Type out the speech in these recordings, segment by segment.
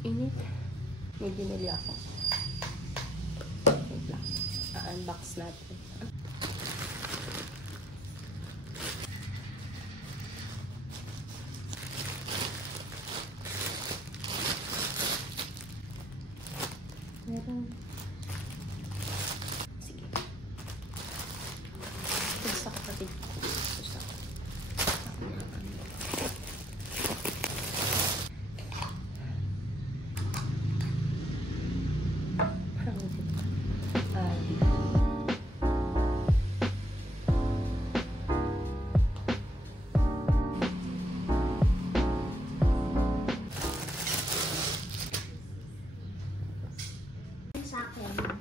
Init. May binili ako. Wait lang. I-unbox natin. Meron. Sige. Ito sa kapatid ko. Ito sa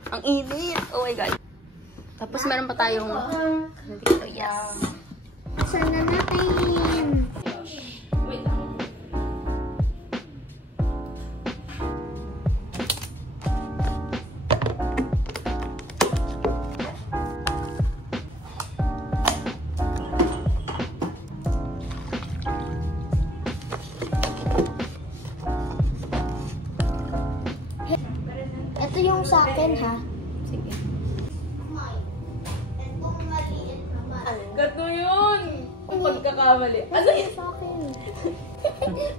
ang init! Oh my God! Tapos meron pa tayong dito, yes! Sana natin! Wait lang. Ito yung sa akin, ha? Sige. Gato yun! Ang pagkakamali. Ano yun? Sa akin.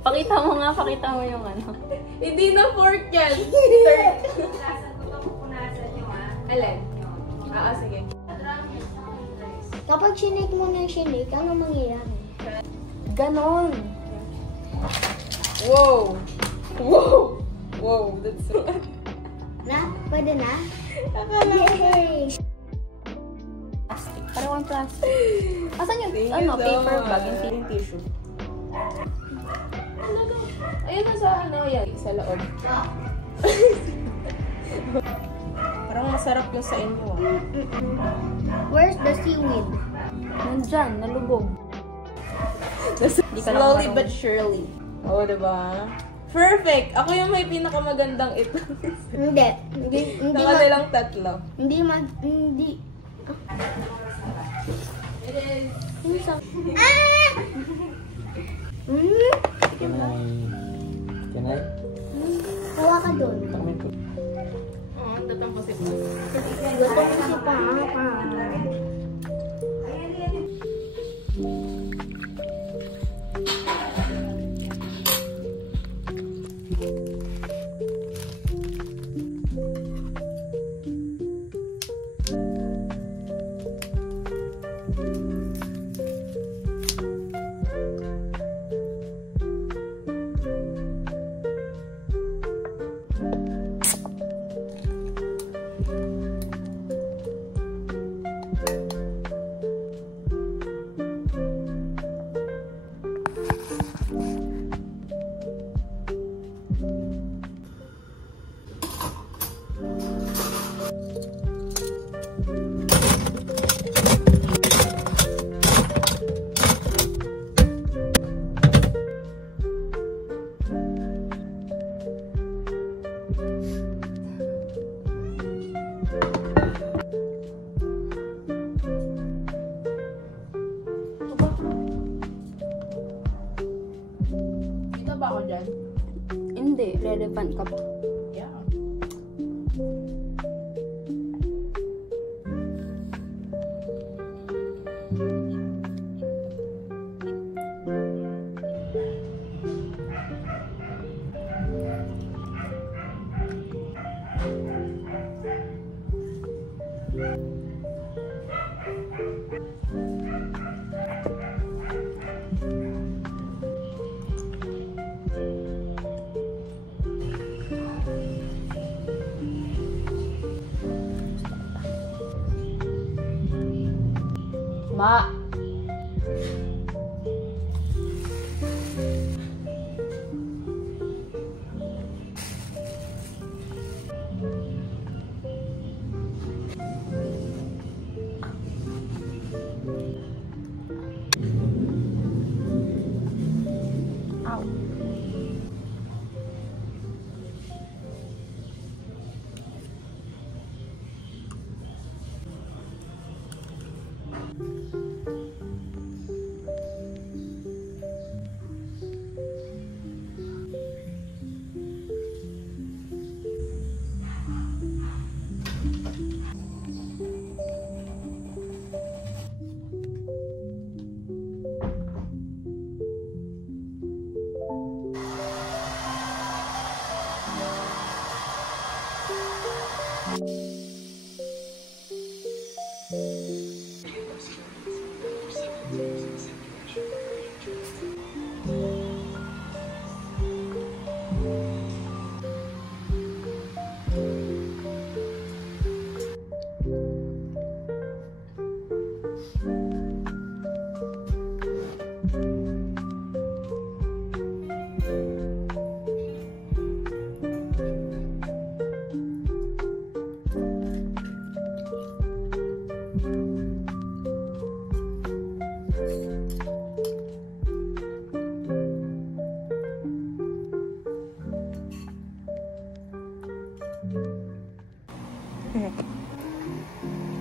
Pakita mo nga, pakita mo yung ano. Hindi na fork yan. Third. Alin? Sige. Kapag sinake mo ng sinake, ano mangyayari? Ganon! Wow! Wow! Wow, that's so... Na? Pwede na? Akala ko. Yay! Plastic. Parang ang plastic. Asan yung Thank ano, you so paper much. bag, yung tissue? Ayun na sa ano yan, sa loob. Parang masarap yung sa inyo ah. Where's the seaweed? Nandyan, nalubog. Hindi ka lang Slowly marunong. but surely. Oo, diba? Perfect! Ako yung may pinakamagandang ito. Hindi. Hindi Sa kanilang tatlo. Hindi hindi. It is... Hindi sa... Ah! Can I? Kuha ka doon. Oo, tatang kasi po. Gusto mo si Papa. Dito ba ako dyan? Hindi, relevant ka ba? Yeah. Ma! Ow.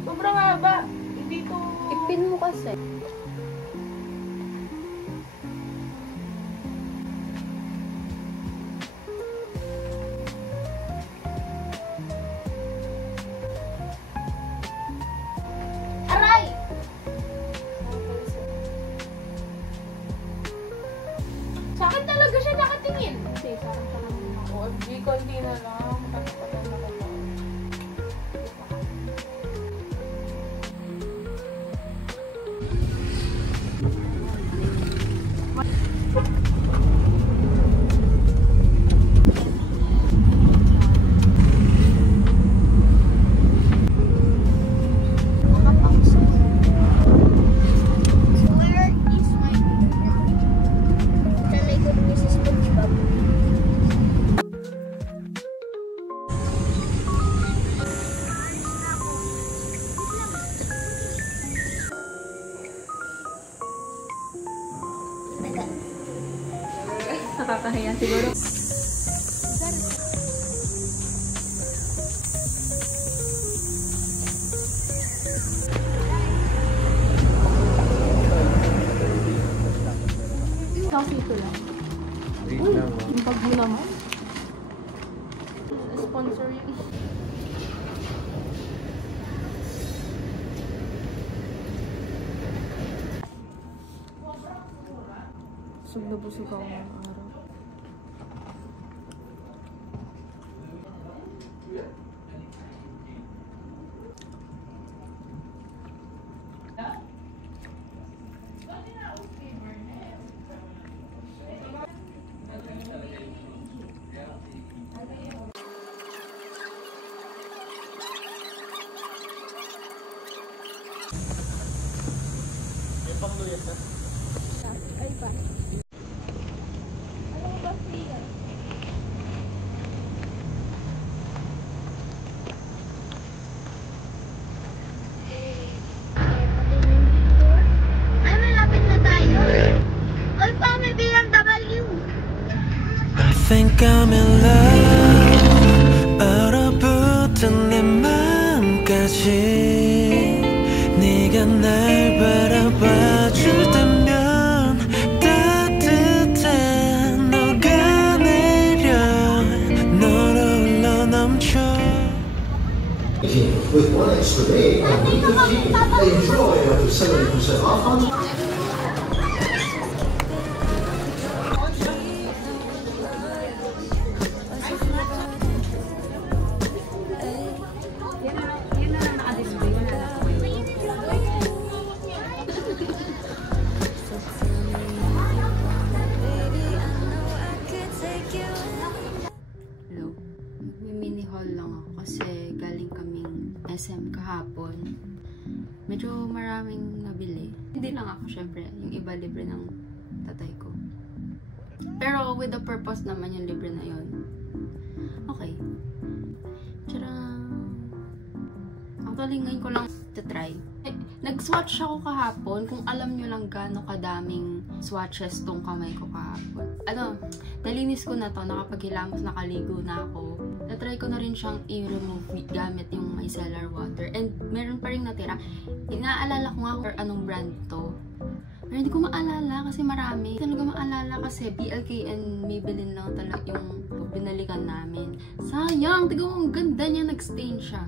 Sobrang haba. Hindi to... Ipin mo kasi. Aray! Sa akin talaga siya nakatingin. Kasi sa akin siya nakatingin. OMG, konti na lang. Tapos pa lang nakatawa. Where is my Sa likod ni si SpongeBob. Nakakahiya siguro. Kasi ito lang. Uy, yung bag mo naman. Sponsor yun. Busog na busog ako ng araw. Ay pa. Ay, malapit na tayo. Ay pa, may BMW. I think I'm in love 얼어붙은 내 맘까지 네가 날 바라봐 줄 때면 따뜻해 녹아내려 너로 흘러넘쳐 With one extra day, enjoy up to 70% off on Hello. Mini haul lang ako kasi galing kaming SM kahapon. Medyo maraming nabili. Hindi lang ako, syempre. Yung iba libre ng tatay ko. Pero with the purpose naman yung libre na yun. Okay. Tcharam! Actually, ngayon ko lang try. Nag-swatch ako kahapon. Kung alam nyo lang gaano kadaming swatches tong kamay ko kahapon. Nalinis ko na to. Nakapaghilamos, nakaligo na ako. Na-try ko na rin siyang i-remove gamit yung micellar water. And meron pa rin natira. Inaalala ko nga kung anong brand to. Pero hindi ko maalala kasi marami. Talaga maalala kasi BLK and Maybelline lang talaga yung binalikan namin. Sayang! Tignan mo, ang ganda niya. Nag-stain siya.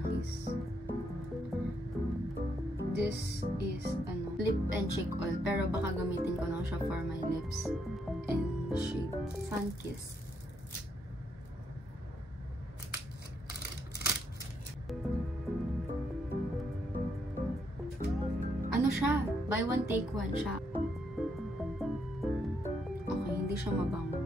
This is lip and cheek oil. Pero baka gamitin ko lang siya for my lips. And shade Sunkissed. Ano siya? Buy one, take one siya. Okay, hindi siya mabango.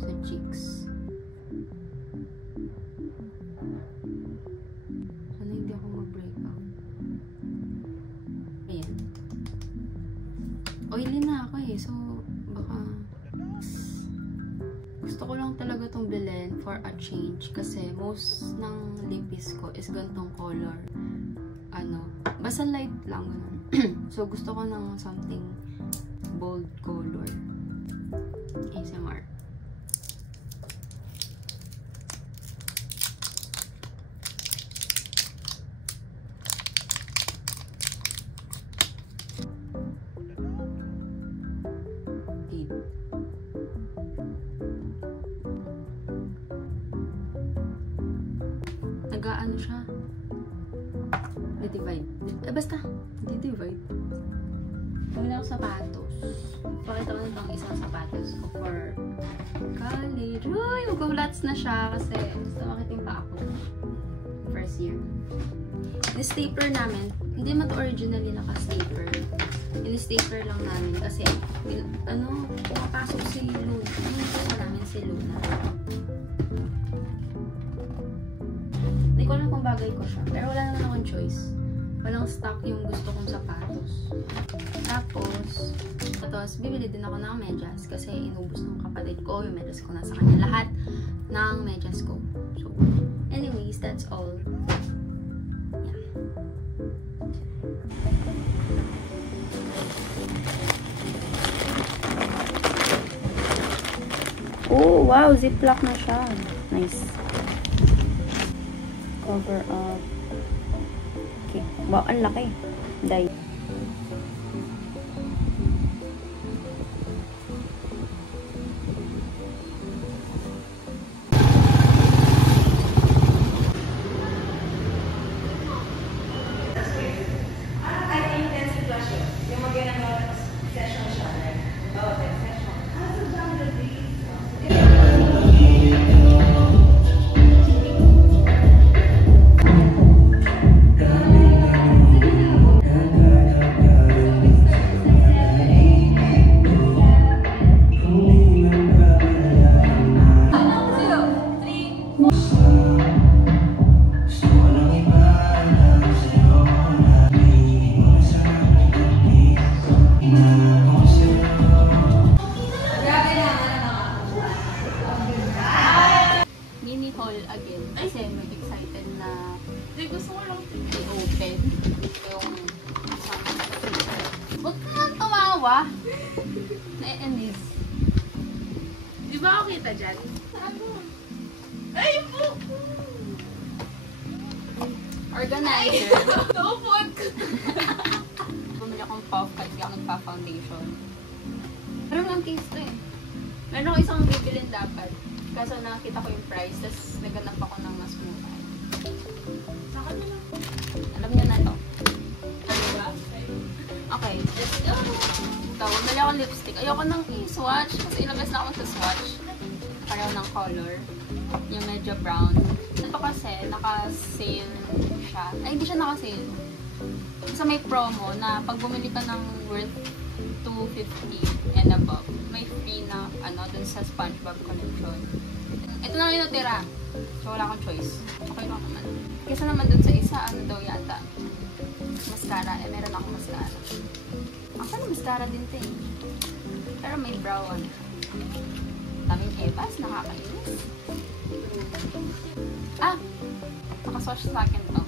Sa cheeks. natin for a change kasi most ng lipis ko is gantong color. Basta light lang ganun. So, gusto ko ng something bold color. ASMR. Nag-aano siya? Divide. Basta. Divide. Pagkita ako sapatos. Pakita ko na itong isang sapatos ko for college. Uy! Magkulats na siya kasi gusto makita yung paa ko. First year. Yung stapler namin, hindi man ito originally naka-stapler. Yung stapler lang namin kasi pumapasok si Luna. Yung namin si Luna. Hindi ko alam kung bagay ko siya. Pero wala naman akong choice. Walang stock yung gusto kong sapatos. Tapos, bibili din ako ng medyas kasi inubos ng kapatid ko yung medyas ko nasa kanya. Lahat ng medyas ko. So, anyways, that's all. Yeah. Oh, wow! Ziplock na siya. Nice. Cover up. Okay. Wow, ang laki. Dye. Again, kasi may excited na gusto ko lang i-open yung huwag ka nga tumawa. Na-ennis. Di ba ako kita dyan? Ay po! Organizer. Tupod! Bumili akong puff kahit di ako nagpa-foundation. Pero lang case to eh. Meron ako isang bibilin dapat. Kaso nakita ko yung price, tapos naganap ako ng mas mura. Saka nila. Alam niyo na ito. Diba? Okay, let's go! Ito, bumili ako lipstick. Ayoko nang i-swatch kasi ilang beses na ako sa swatch. Pareho ng color. Yung medyo brown. Ito kasi, naka-sale siya. Ay, hindi siya naka-sale. Kasi may promo na pag bumili ka ng worth $250 and above, may free na dun sa SpongeBob collection. Ito na yung natira. So, wala akong choice. Okay lang naman. Kasi naman dun sa isa, daw yata. Mascara. Meron akong mascara. Actually, mascara din ito eh. Pero may brow daming ebas. Nakakainis. Nakaswash sa akin to.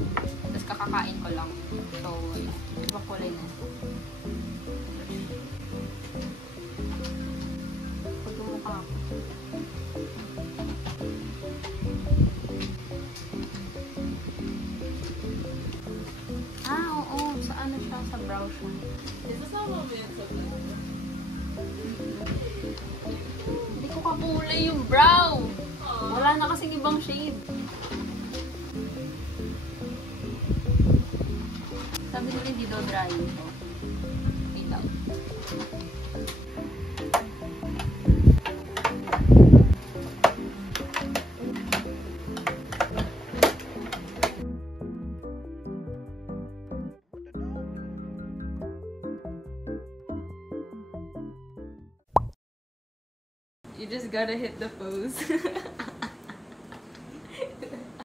Tapos kakakain ko lang. So, iba kulay na. Pagmumukha ako. Oo. Sa ano siya? Sa brow siya. Isasama mo yan sa vlog. Hindi ko kakulay yung brow. Wala na kasing ibang shade. Sabi nila hindi daw dry ito. Wait lang. You just gotta hit the pose.